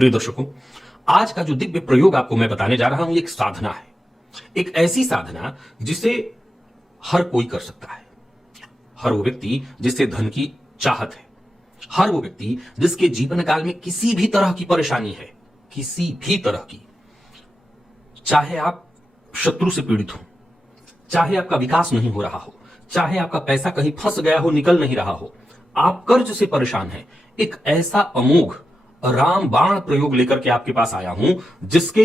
प्रिय दर्शकों, आज का जो दिव्य प्रयोग आपको मैं बताने जा रहा हूं, एक साधना है। एक ऐसी साधना जिसे हर कोई कर सकता है। हर वो व्यक्ति जिससे धन की चाहत है, हर वो व्यक्ति जिसके जीवन काल में किसी भी तरह की परेशानी है, किसी भी तरह की, चाहे आप शत्रु से पीड़ित हो, चाहे आपका विकास नहीं हो रहा हो, चाहे आपका पैसा कहीं फंस गया हो, निकल नहीं रहा हो, आप कर्ज से परेशान हैं, एक ऐसा अमोघ रामबाण प्रयोग लेकर के आपके पास आया हूं जिसके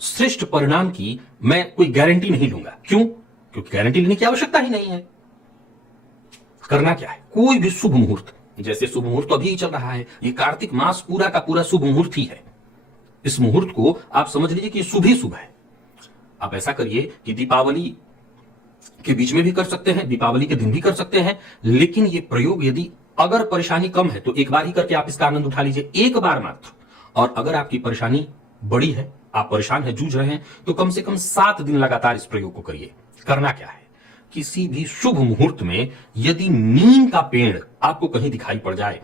श्रेष्ठ परिणाम की मैं कोई गारंटी नहीं लूंगा। क्यों? क्योंकि गारंटी लेने की आवश्यकता ही नहीं है। करना क्या है? कोई भी शुभ मुहूर्त, जैसे शुभ मुहूर्त तो अभी चल रहा है, ये कार्तिक मास पूरा का पूरा शुभ मुहूर्त ही है। इस मुहूर्त को आप समझ लीजिए कि शुभ ही शुभ है। आप ऐसा करिए कि दीपावली के बीच में भी कर सकते हैं, दीपावली के दिन भी कर सकते हैं, लेकिन ये प्रयोग यदि अगर परेशानी कम है तो एक बार ही करके आप इसका आनंद उठा लीजिए, एक बार मात्र। और अगर आपकी परेशानी बड़ी है, आप परेशान हैं, जूझ रहे हैं, तो कम से कम 7 दिन लगातार इस प्रयोग को करिए। करना क्या है? किसी भी शुभ मुहूर्त में यदि नीम का पेड़ आपको कहीं दिखाई पड़ जाए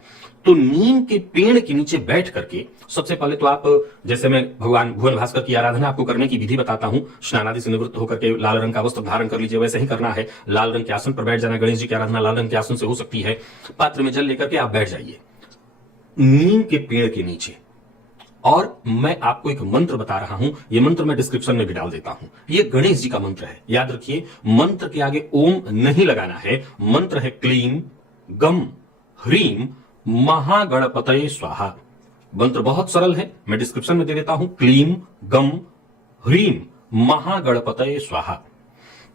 तो नीम के पेड़ के नीचे बैठ करके सबसे पहले तो आप, जैसे मैं भगवान भुवन भास्कर की आराधना आपको करने की विधि बताता हूं, स्नान आदि से निवृत्त होकर के लाल रंग का वस्त्र धारण कर लीजिए, वैसे ही करना है। लाल रंग के आसन पर बैठ जाना। गणेश जी की आराधना लाल रंग के आसन से हो सकती है। पात्र में जल लेकर के आप बैठ जाइए नीम के पेड़ के नीचे, और मैं आपको एक मंत्र बता रहा हूं। यह मंत्र मैं डिस्क्रिप्शन में भी डाल देता हूं। यह गणेश जी का मंत्र है, याद रखिए। मंत्र के आगे ओम नहीं लगाना है। मंत्र है क्लीम गम ह्रीम महागणपतये स्वाहा। मंत्र बहुत सरल है, मैं डिस्क्रिप्शन में दे देता हूं। क्लीम गम ह्रीम महागणपतये स्वाहा।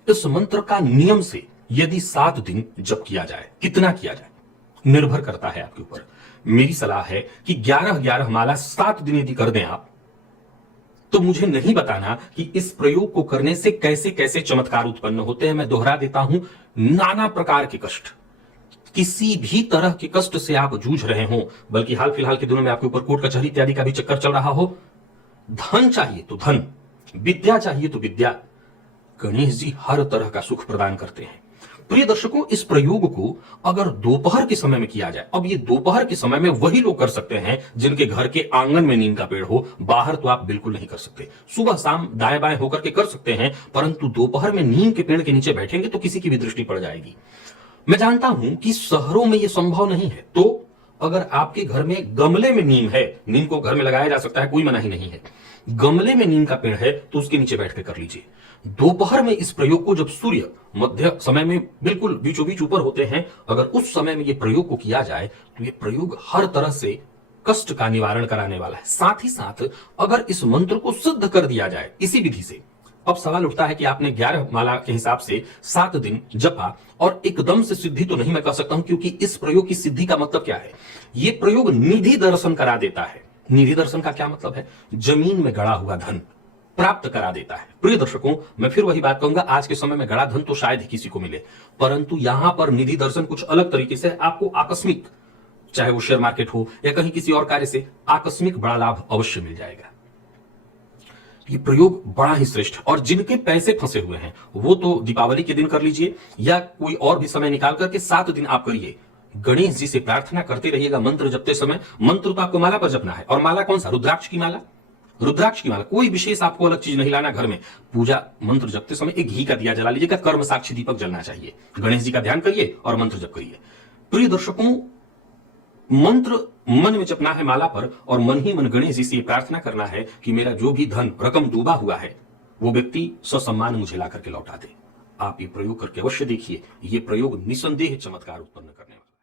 इस मंत्र का नियम से यदि 7 दिन जप किया जाए, कितना किया जाए निर्भर करता है आपके ऊपर। मेरी सलाह है कि 11-11 माला 7 दिन यदि कर दें आप, तो मुझे नहीं बताना कि इस प्रयोग को करने से कैसे कैसे चमत्कार उत्पन्न होते हैं। मैं दोहरा देता हूं, नाना प्रकार के कष्ट, किसी भी तरह के कष्ट से आप जूझ रहे हो, बल्कि हाल फिलहाल के दिनों में आपके ऊपर कोर्ट कचहरी इत्यादि का भी चक्कर चल रहा हो, धन चाहिए तो धन, विद्या चाहिए तो विद्या, गणेश जी हर तरह का सुख प्रदान करते हैं। प्रिय दर्शकों, इस प्रयोग को अगर दोपहर के समय में किया जाए, अब ये दोपहर के समय में वही लोग कर सकते हैं जिनके घर के आंगन में नीम का पेड़ हो, बाहर तो आप बिल्कुल नहीं कर सकते। सुबह शाम दाएं बाएं होकर के कर सकते हैं, परंतु दोपहर में नीम के पेड़ के नीचे बैठेंगे तो किसी की भी दृष्टि पड़ जाएगी। मैं जानता हूं कि शहरों में यह संभव नहीं है, तो अगर आपके घर में गमले में नीम है, नीम को घर में लगाया जा सकता है, कोई मनाही नहीं है, गमले में नीम का पेड़ है तो उसके नीचे बैठ कर लीजिए। दोपहर में इस प्रयोग को, जब सूर्य मध्य समय में बिल्कुल बीचों बीच ऊपर होते हैं, अगर उस समय में यह प्रयोग को किया जाए तो यह प्रयोग हर तरह से कष्ट का निवारण कराने वाला है। साथ ही साथ अगर इस मंत्र को सिद्ध कर दिया जाए इसी विधि से, अब सवाल उठता है कि आपने 11 माला के हिसाब से 7 दिन जपा और एकदम से सिद्धि तो नहीं मैं कह सकता हूं, क्योंकि इस प्रयोग की सिद्धि का मतलब क्या है? यह प्रयोग निधि दर्शन करा देता है। निधि दर्शन का क्या मतलब है? जमीन में गड़ा हुआ धन प्राप्त करा देता है। प्रिय दर्शकों, मैं फिर वही बात कहूंगा, आज के समय में गड़ा धन तो शायद ही किसी को मिले, परंतु यहां पर निधि दर्शन कुछ अलग तरीके से आपको आकस्मिक, चाहे वो शेयर मार्केट हो या कहीं किसी और कार्य से, आकस्मिक बड़ा लाभ अवश्य मिल जाएगा। ये प्रयोग बड़ा ही श्रेष्ठ, और जिनके पैसे फंसे हुए हैं वो तो दीपावली के दिन कर लीजिए या कोई और भी समय निकाल करके 7 दिन आप करिए। गणेश जी से प्रार्थना करते रहिएगा मंत्र जपते समय। मंत्र तो आपको माला पर जपना है, और माला कौन सा? रुद्राक्ष की माला। रुद्राक्ष की माला, कोई विशेष आपको अलग चीज नहीं लाना घर में। पूजा मंत्र जपते समय एक घी का दिया जला लीजिएगा, कर्म साक्षी दीपक जलना चाहिए। गणेश जी का ध्यान करिए और मंत्र जप करिए। प्रिय दर्शकों, मंत्र मन में जपना है माला पर, और मन ही मन गणेश जी से प्रार्थना करना है कि मेरा जो भी धन रकम डूबा हुआ है वो व्यक्ति ससम्मान मुझे ला करके लौटा दे। आप ये प्रयोग करके अवश्य देखिए, ये प्रयोग निसंदेह चमत्कार उत्पन्न करने